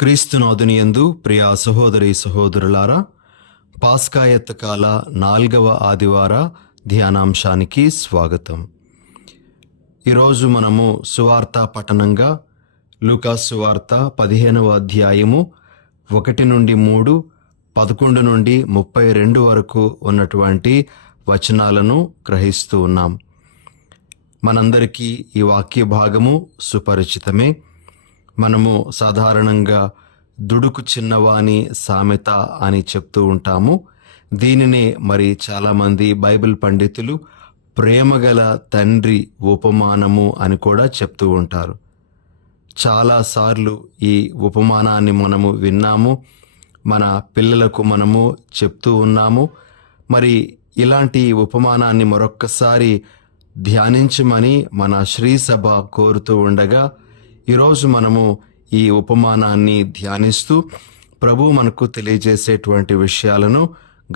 క్రీస్తునాథునియందు ప్రియ సహోదరి సహోదరులారా, పాస్కాయత్తకాల 4వ ఆదివార ధ్యానాంశానికి స్వాగతం. ఈరోజు మనము సువార్త పఠనంగా లూకాసు సువార్త 15వ అధ్యాయము 1 నుండి 3, 11 నుండి 32 వరకు ఉన్నటువంటి వచనాలను గ్రహిస్తూ ఉన్నాం. మనందరికీ ఈ వాక్య భాగము సుపరిచితమే. మనము సాధారణంగా దుడుకు చిన్నవాని సామెత అని చెప్తూ ఉంటాము. దీనినే మరి చాలామంది బైబిల్ పండితులు ప్రేమగల తండ్రి ఉపమానము అని కూడా చెప్తూ ఉంటారు. చాలాసార్లు ఈ ఉపమానాన్ని మనము విన్నాము, మన పిల్లలకు మనము చెప్తూ ఉన్నాము. మరి ఇలాంటి ఉపమానాన్ని మరొక్కసారి ధ్యానించమని మన శ్రీ సభ కోరుతూ ఉండగా, ఈరోజు మనము ఈ ఉపమానాన్ని ధ్యానిస్తూ ప్రభు మనకు తెలియజేసేటువంటి విషయాలను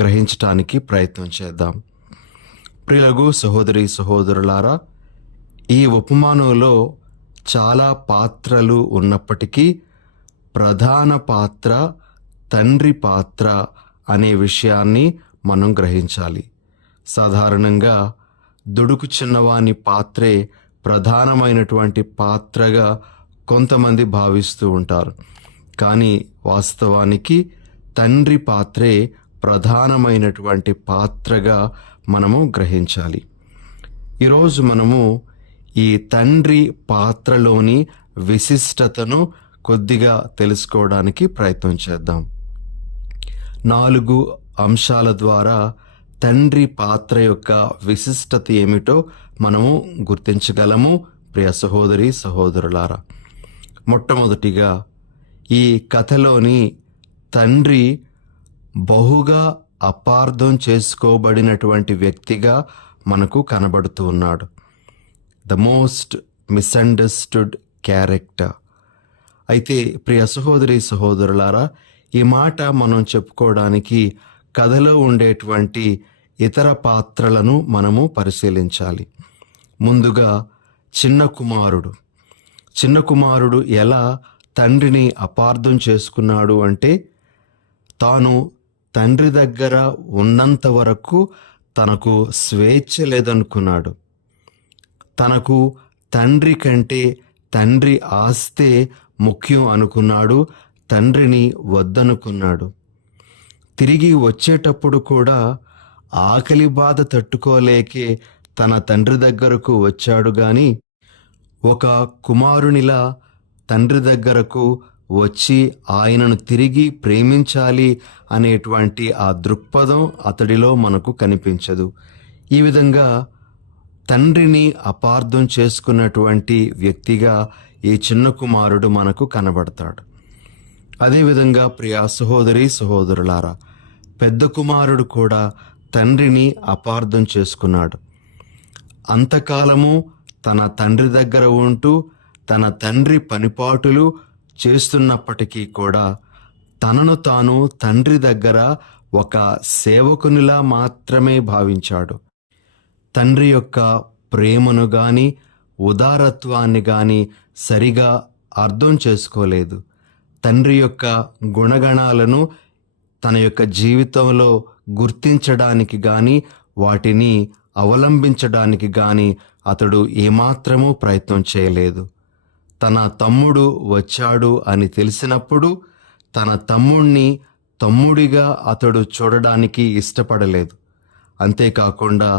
గ్రహించటానికి ప్రయత్నం చేద్దాం. ప్రియులకు సహోదరి సహోదరులారా, ఈ ఉపమానంలో చాలా పాత్రలు ఉన్నప్పటికీ ప్రధాన పాత్ర తండ్రి పాత్ర అనే విషయాన్ని మనం గ్రహించాలి. సాధారణంగా దుడుకు చిన్నవాని పాత్రే ప్రధానమైనటువంటి పాత్రగా కొంతమంది భావిస్తూ ఉంటారు. కానీ వాస్తవానికి తండ్రి పాత్రే ప్రధానమైనటువంటి పాత్రగా మనము గ్రహించాలి. ఈరోజు మనము ఈ తండ్రి పాత్రలోని విశిష్టతను కొద్దిగా తెలుసుకోవడానికి ప్రయత్నం చేద్దాం. 4 అంశాల ద్వారా తండ్రి పాత్ర యొక్క విశిష్టత ఏమిటో మనము గుర్తించగలము. ప్రియ సహోదరి సహోదరులారా, మొట్టమొదటిగా ఈ కథలోని తండ్రి బహుగా అపార్థం చేసుకోబడినటువంటి వ్యక్తిగా మనకు కనబడుతూ ఉన్నాడు. The most misunderstood character. అయితే ప్రియ సహోదరి సహోదరులారా, ఈ మాట మనం చెప్పుకోవడానికి కథలో ఉండేటువంటి ఇతర పాత్రలను మనము పరిశీలించాలి. ముందుగా చిన్న కుమారుడు ఎలా తండ్రిని అపార్థం చేసుకున్నాడు అంటే, తాను తండ్రి దగ్గర ఉన్నంత వరకు తనకు స్వేచ్ఛ లేదనుకున్నాడు. తనకు తండ్రి కంటే తండ్రి ఆస్తే ముఖ్యం అనుకున్నాడు. తండ్రిని వద్దనుకున్నాడు. తిరిగి వచ్చేటప్పుడు కూడా ఆకలి బాధ తట్టుకోలేకే తన తండ్రి దగ్గరకు వచ్చాడు గాని, ఒక కుమారునిలా తండ్రి దగ్గరకు వచ్చి ఆయనను తిరిగి ప్రేమించాలి అనేటువంటి ఆ దృక్పథం అతడిలో మనకు కనిపించదు. ఈ విధంగా తండ్రిని అపార్థం చేసుకున్నటువంటి వ్యక్తిగా ఈ చిన్న కుమారుడు మనకు కనబడతాడు. అదేవిధంగా ప్రియ సహోదరి సహోదరులారా, పెద్ద కుమారుడు కూడా తండ్రిని అపార్థం చేసుకున్నాడు. అంతకాలము తన తండ్రి దగ్గర ఉంటూ తన తండ్రి పనిపాటులు చేస్తున్నప్పటికీ కూడా తనను తాను తండ్రి దగ్గర ఒక సేవకునిలా మాత్రమే భావించాడు. తండ్రి యొక్క ప్రేమను గాని ఉదారత్వాన్ని గాని సరిగా అర్థం చేసుకోలేదు. తండ్రి యొక్క గుణగణాలను తన యొక్క జీవితంలో గుర్తించడానికి గాని వాటిని అవలంబించడానికి గాని అతడు ఏమాత్రమూ ప్రయత్నం చేయలేదు. తన తమ్ముడు వచ్చాడు అని తెలిసినప్పుడు తన తమ్ముణ్ణి తమ్ముడిగా అతడు చూడడానికి ఇష్టపడలేదు. అంతేకాకుండా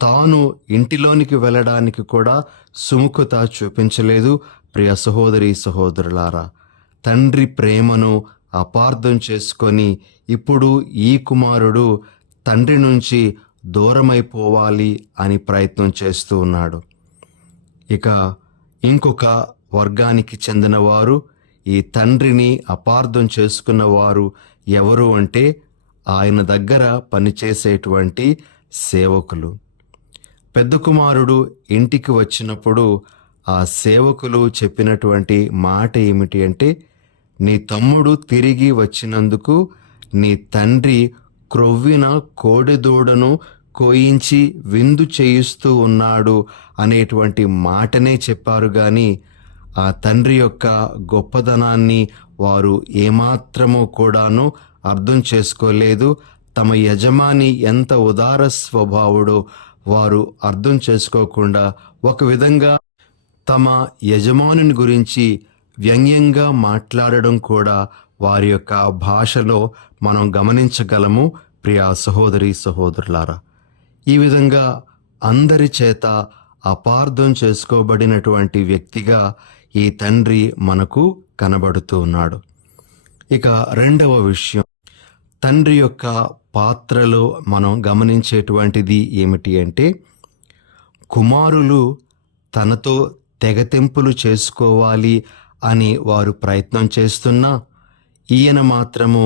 తాను ఇంటిలోనికి వెళ్ళడానికి కూడా సుముఖత చూపించలేదు. ప్రియ సహోదరి సహోదరులారా, తండ్రి ప్రేమను అపార్థం చేసుకొని ఇప్పుడు ఈ కుమారుడు తండ్రి నుంచి దూరమైపోవాలి అని ప్రయత్నం చేస్తూ ఉన్నాడు. ఇక ఇంకొక వర్గానికి చెందినవారు, ఈ తండ్రిని అపార్థం చేసుకున్నవారు ఎవరు అంటే ఆయన దగ్గర పనిచేసేటువంటి సేవకులు. పెద్ద కుమారుడు ఇంటికి వచ్చినప్పుడు ఆ సేవకులు చెప్పినటువంటి మాట ఏమిటి అంటే, నీ తమ్ముడు తిరిగి వచ్చినందుకు నీ తండ్రి క్రొవ్విన కోడెదూడను కోయించి విందు చేయిస్తూ ఉన్నాడు అనేటువంటి మాటనే చెప్పారు. కానీ ఆ తండ్రి యొక్క గొప్పదనాన్ని వారు ఏమాత్రము కూడాను అర్థం చేసుకోలేదు. తమ యజమాని ఎంత ఉదార స్వభావుడో వారు అర్థం చేసుకోకుండా ఒక విధంగా తమ యజమానుని గురించి వ్యంగ్యంగా మాట్లాడడం కూడా వారి యొక్క భాషలో మనం గమనించగలము. ప్రియా సహోదరి సహోదరులారా, ఈ విధంగా అందరి చేత అపార్థం చేసుకోబడినటువంటి వ్యక్తిగా ఈ తండ్రి మనకు కనబడుతూ ఉన్నాడు. ఇక రెండవ విషయం, తండ్రి యొక్క పాత్రలో మనం గమనించేటువంటిది ఏమిటి అంటే, కుమారులు తనతో తెగతెంపులు చేసుకోవాలి అని వారు ప్రయత్నం చేస్తున్నా ఈయన మాత్రము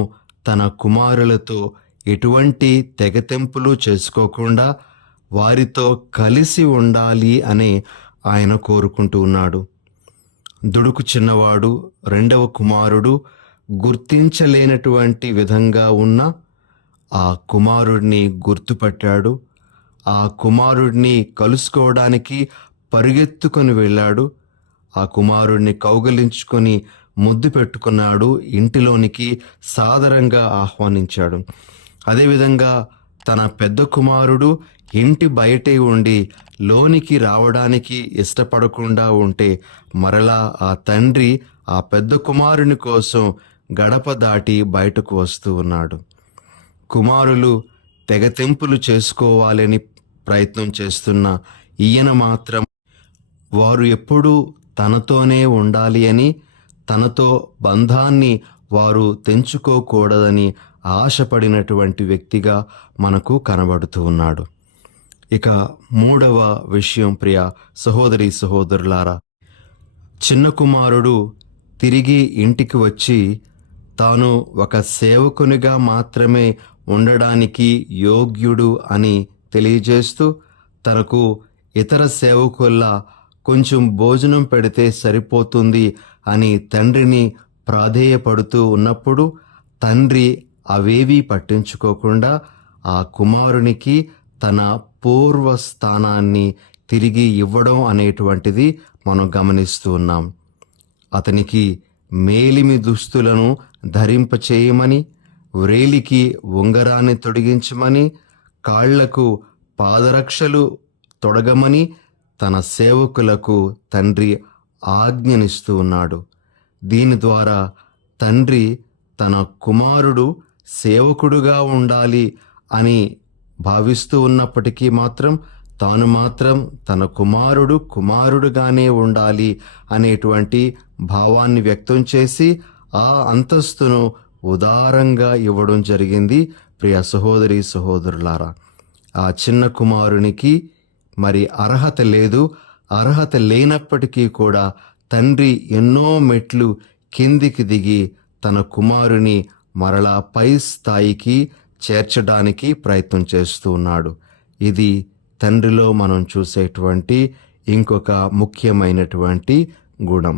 తన కుమారులతో ఎటువంటి తెగతెంపులు చేసుకోకుండా వారితో కలిసి ఉండాలి అని ఆయన కోరుకుంటూ ఉన్నాడు. దుడుకు చిన్నవాడు రెండవ కుమారుడు గుర్తించలేనటువంటి విధంగా ఉన్న ఆ కుమారుడిని గుర్తుపట్టాడు. ఆ కుమారుడిని కలుసుకోవడానికి పరిగెత్తుకొని వెళ్ళాడు. ఆ కుమారుడిని కౌగలించుకొని ముద్దు పెట్టుకున్నాడు. ఇంటిలోనికి సాదరంగా ఆహ్వానించాడు. అదేవిధంగా తన పెద్ద కుమారుడు ఇంటి బయటే ఉండి లోనికి రావడానికి ఇష్టపడకుండా ఉంటే మరలా ఆ తండ్రి ఆ పెద్ద కుమారుని కోసం గడప దాటి బయటకు వస్తూ ఉన్నాడు. కుమారులు తెగతెంపులు చేసుకోవాలని ప్రయత్నం చేస్తున్న ఈయన మాత్రం వారు ఎప్పుడూ తనతోనే ఉండాలి అని, తనతో బంధాన్ని వారు తెంచుకోకూడదని ఆశపడినటువంటి వ్యక్తిగా మనకు కనబడుతూ ఉన్నాడు. ఇక మూడవ విషయం, ప్రియ సహోదరి సహోదరులారా, చిన్న కుమారుడు తిరిగి ఇంటికి వచ్చి తాను ఒక సేవకునిగా మాత్రమే ఉండడానికి యోగ్యుడు అని తెలియజేస్తూ తనకు ఇతర సేవకుల్లా కొంచెం భోజనం పెడితే సరిపోతుంది అని తండ్రిని ప్రాధేయపడుతూ ఉన్నప్పుడు తండ్రి అవేవీ పట్టించుకోకుండా ఆ కుమారునికి తన పూర్వ స్థానాన్ని తిరిగి ఇవ్వడం అనేటువంటిది మనం గమనిస్తూ ఉన్నాం. అతనికి మేలిమి దుస్తులను ధరింపచేయమని, వ్రేలికి ఉంగరాన్ని తొడిగించమని, కాళ్లకు పాదరక్షలు తొడగమని తన సేవకులకు తండ్రి ఆజ్ఞనిస్తూ ఉన్నాడు. దీని ద్వారా తండ్రి తన కుమారుడు సేవకుడుగా ఉండాలి అని భావిస్తూ ఉన్నప్పటికీ మాత్రం తాను మాత్రం తన కుమారుడు కుమారుడుగానే ఉండాలి అనేటువంటి భావాన్ని వ్యక్తం చేసి ఆ అంతస్తును ఉదారంగా ఇవ్వడం జరిగింది. ప్రియ సహోదరి సహోదరులారా, ఆ చిన్న కుమారునికి మరి అర్హత లేదు. అర్హత లేనప్పటికీ కూడా తండ్రి ఎన్నో మెట్లు కిందికి దిగి తన కుమారుని మరలా పై స్థాయికి చేర్చడానికి ప్రయత్నం చేస్తూ ఉన్నాడు. ఇది తండ్రిలో మనం చూసేటువంటి ఇంకొక ముఖ్యమైనటువంటి గుణం.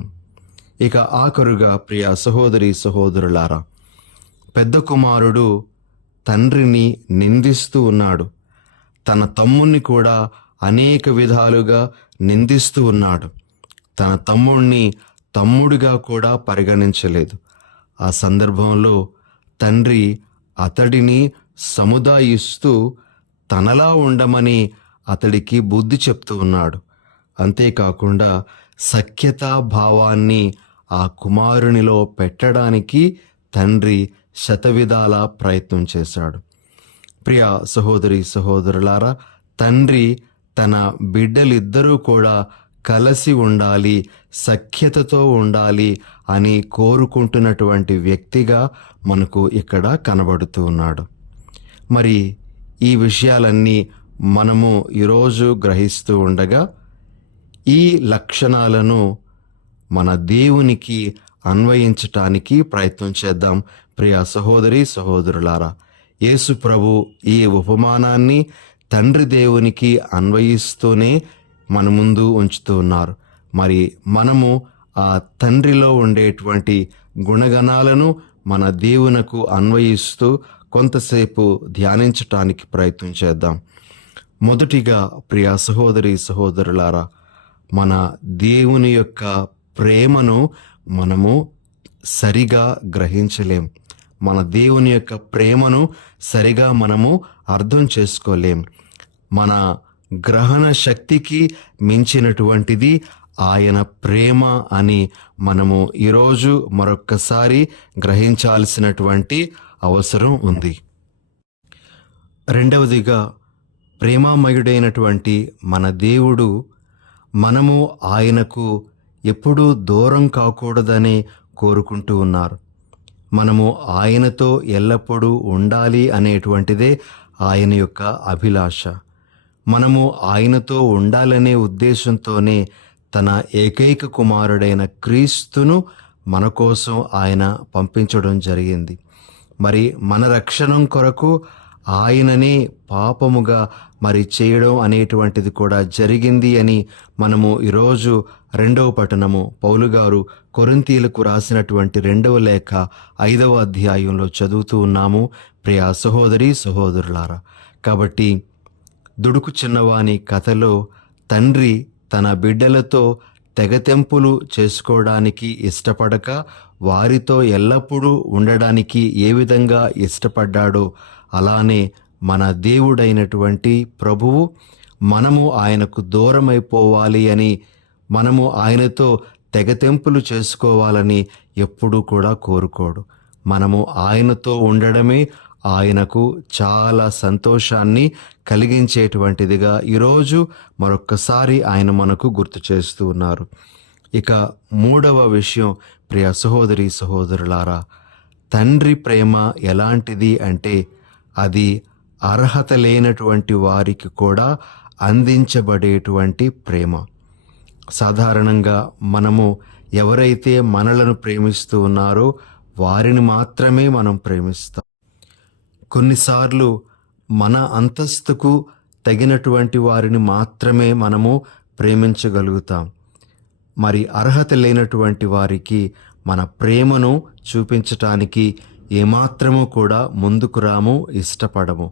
ఇక ఆఖరుగా ప్రియ సహోదరి సహోదరులారా, పెద్ద కుమారుడు తండ్రిని నిందిస్తూ ఉన్నాడు. తన తమ్ముణ్ణి కూడా అనేక విధాలుగా నిందిస్తూ ఉన్నాడు. తన తమ్ముణ్ణి తమ్ముడిగా కూడా పరిగణించలేదు. ఆ సందర్భంలో తండ్రి అతడిని సముదాయిస్తూ తనలా ఉండమని అతడికి బుద్ధి చెప్తూ ఉన్నాడు. అంతేకాకుండా సఖ్యతా భావాన్ని ఆ కుమారునిలో పెట్టడానికి తండ్రి శతవిధాల ప్రయత్నం చేశాడు. ప్రియ సహోదరి సహోదరులారా, తండ్రి తన బిడ్డలిద్దరూ కూడా కలిసి ఉండాలి, సఖ్యతతో ఉండాలి అని కోరుకుంటున్నటువంటి వ్యక్తిగా మనకు ఇక్కడ కనబడుతూ ఉన్నాడు. మరి ఈ విషయాలన్నీ మనము ఈరోజు గ్రహిస్తూ ఉండగా ఈ లక్షణాలను మన దేవునికి అన్వయించటానికి ప్రయత్నం చేద్దాం. ప్రియ సహోదరి సహోదరులారా, యేసు ప్రభు ఈ ఉపమానాన్ని తండ్రి దేవునికి అన్వయిస్తూనే మన ముందు ఉంచుతూ ఉన్నారు. మరి మనము ఆ తండ్రిలో ఉండేటువంటి గుణగణాలను మన దేవునకు అన్వయిస్తూ కొంతసేపు ధ్యానించటానికి ప్రయత్నం చేద్దాం. మొదటిగా ప్రియ సహోదరి సహోదరులారా, మన దేవుని యొక్క ప్రేమను మనము సరిగా గ్రహించలేం. మన దేవుని యొక్క ప్రేమను సరిగా మనము అర్థం చేసుకోలేం. మన గ్రహణ శక్తికి మించినటువంటిది ఆయన ప్రేమ అని మనము ఈరోజు మరొక్కసారి గ్రహించాల్సినటువంటి అవసరం ఉంది. రెండవదిగా, ప్రేమామయుడైనటువంటి మన దేవుడు మనము ఆయనకు ఎప్పుడూ దూరం కాకూడదని కోరుకుంటూ ఉన్నారు. మనము ఆయనతో ఎల్లప్పుడూ ఉండాలి అనేటువంటిదే ఆయన యొక్క అభిలాష. మనము ఆయనతో ఉండాలనే ఉద్దేశంతోనే తన ఏకైక కుమారుడైన క్రీస్తును మన కోసం ఆయన పంపించడం జరిగింది. మరి మన రక్షణ కొరకు ఆయననే పాపముగా మరి చేయడం అనేటువంటిది కూడా జరిగింది అని మనము ఈరోజు రెండవ పట్టణము పౌలు గారు కొరింథీయులకు రాసినటువంటి 2వ లేఖ 5వ అధ్యాయంలో చదువుతూ ఉన్నాము. ప్రియ సహోదరి సహోదరులారా, కాబట్టి దుడుకు చిన్నవాని కథలో తండ్రి తన బిడ్డలతో తెగతెంపులు చేసుకోవడానికి ఇష్టపడక వారితో ఎల్లప్పుడూ ఉండడానికి ఏ విధంగా ఇష్టపడ్డాడో అలానే మన దేవుడైనటువంటి ప్రభువు మనము ఆయనకు దూరమైపోవాలి అని, మనము ఆయనతో తెగతెంపులు చేసుకోవాలని ఎప్పుడూ కూడా కోరుకోడు. మనము ఆయనతో ఉండడమే ఆయనకు చాలా సంతోషాన్ని కలిగించేటువంటిదిగా ఈరోజు మరొక్కసారి ఆయన మనకు గుర్తు చేస్తూ ఉన్నారు. ఇక మూడవ విషయం, ప్రియ సహోదరి సహోదరులారా, తండ్రి ప్రేమ ఎలాంటిది అంటే అది అర్హత లేనటువంటి వారికి కూడా అందించబడేటువంటి ప్రేమ. సాధారణంగా మనము ఎవరైతే మనలను ప్రేమిస్తూ ఉన్నారో వారిని మాత్రమే మనం ప్రేమిస్తాం. కొన్నిసార్లు మన అంతస్తుకు తగినటువంటి వారిని మాత్రమే మనము ప్రేమించగలుగుతాం. మరి అర్హత లేనటువంటి వారికి మన ప్రేమను చూపించటానికి ఏమాత్రము కూడా ముందుకు రాము, ఇష్టపడము.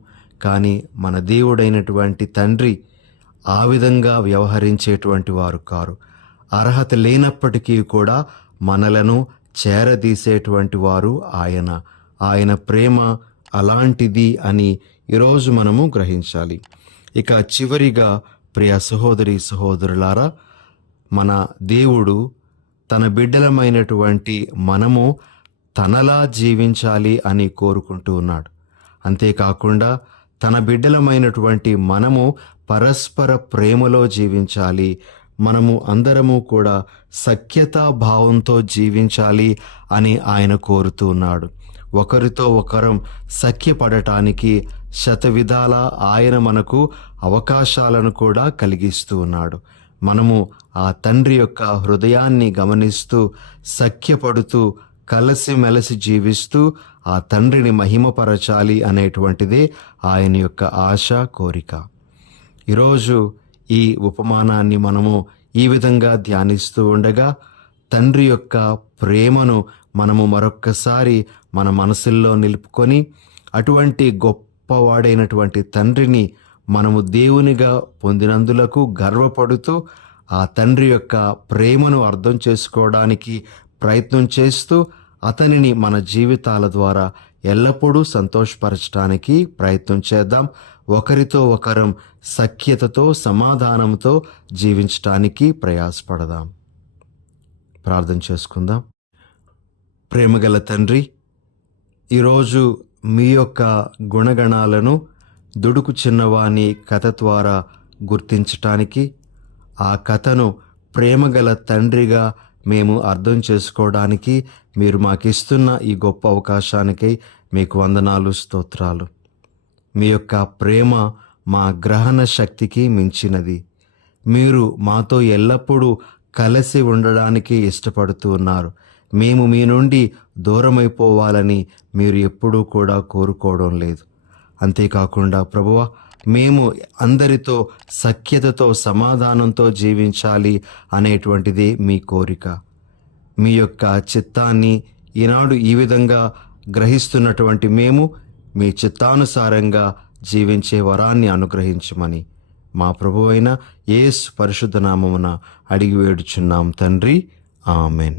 కానీ మన దేవుడైనటువంటి తండ్రి ఆ విధంగా వ్యవహరించేటువంటి వారు కారు. అర్హత లేనప్పటికీ కూడా మనలను చేరదీసేటువంటి వారు ఆయన. ఆయన ప్రేమ అలాంటిది అని ఈరోజు మనము గ్రహించాలి. ఇక చివరిగా, ప్రియ సహోదరి సహోదరులారా, మన దేవుడు తన బిడ్డలమైనటువంటి మనము తనలా జీవించాలి అని కోరుకుంటూ ఉన్నాడు. అంతేకాకుండా తన బిడ్డలమైనటువంటి మనము పరస్పర ప్రేమలో జీవించాలి. మనము అందరము కూడా సఖ్యతా భావంతో జీవించాలి అని ఆయన కోరుతూ ఉన్నాడు. ఒకరితో ఒకరం సఖ్యపడటానికి శతవిధాల ఆయన మనకు అవకాశాలను కూడా కలిగిస్తూ ఉన్నాడు. మనము ఆ తండ్రి యొక్క హృదయాన్ని గమనిస్తూ సఖ్యపడుతూ కలిసిమెలిసి జీవిస్తూ ఆ తండ్రిని మహిమపరచాలి అనేటువంటిదే ఆయన యొక్క ఆశ, కోరిక. ఈరోజు ఈ ఉపమానాన్ని మనము ఈ విధంగా ధ్యానిస్తూ ఉండగా తండ్రి యొక్క ప్రేమను మనము మరొక్కసారి మన మనసుల్లో నిలుపుకొని అటువంటి గొప్పవాడైనటువంటి తండ్రిని మనము దేవునిగా పొందినందులకు గర్వపడుతూ ఆ తండ్రి యొక్క ప్రేమను అర్థం చేసుకోవడానికి ప్రయత్నం చేస్తూ అతనిని మన జీవితాల ద్వారా ఎల్లప్పుడూ సంతోషపరచడానికి ప్రయత్నం చేద్దాం. ఒకరితో ఒకరం సఖ్యతతో సమాధానంతో జీవించటానికి ప్రయాసపడదాం. ప్రార్థన చేసుకుందాం. ప్రేమగల తండ్రి, ఈరోజు మీ యొక్క గుణగణాలను దుడుకు చిన్నవాని కథ ద్వారా గుర్తించటానికి, ఆ కథను ప్రేమగల తండ్రిగా మేము అర్థం చేసుకోవడానికి మీరు మాకిస్తున్న ఈ గొప్ప అవకాశానికై మీకు వందనాలు, స్తోత్రాలు. మీ యొక్క ప్రేమ మా గ్రహణ శక్తికి మించినది. మీరు మాతో ఎల్లప్పుడూ కలిసి ఉండడానికి ఇష్టపడుతూ ఉన్నారు. మేము మీ నుండి దూరమైపోవాలని మీరు ఎప్పుడూ కూడా కోరుకోవడం లేదు. అంతేకాకుండా ప్రభువా, మేము అందరితో సఖ్యతతో సమాధానంతో జీవించాలి అనేటువంటిదే మీ కోరిక. మీ యొక్క చిత్తాన్ని ఈనాడు ఈ విధంగా గ్రహిస్తున్నటువంటి మేము మీ చిత్తానుసారంగా జీవించే వరాన్ని అనుగ్రహించమని మా ప్రభువైన యేసు పరిశుద్ధ నామమున అడిగి వేడుచున్నాం తండ్రి. ఆమెన్.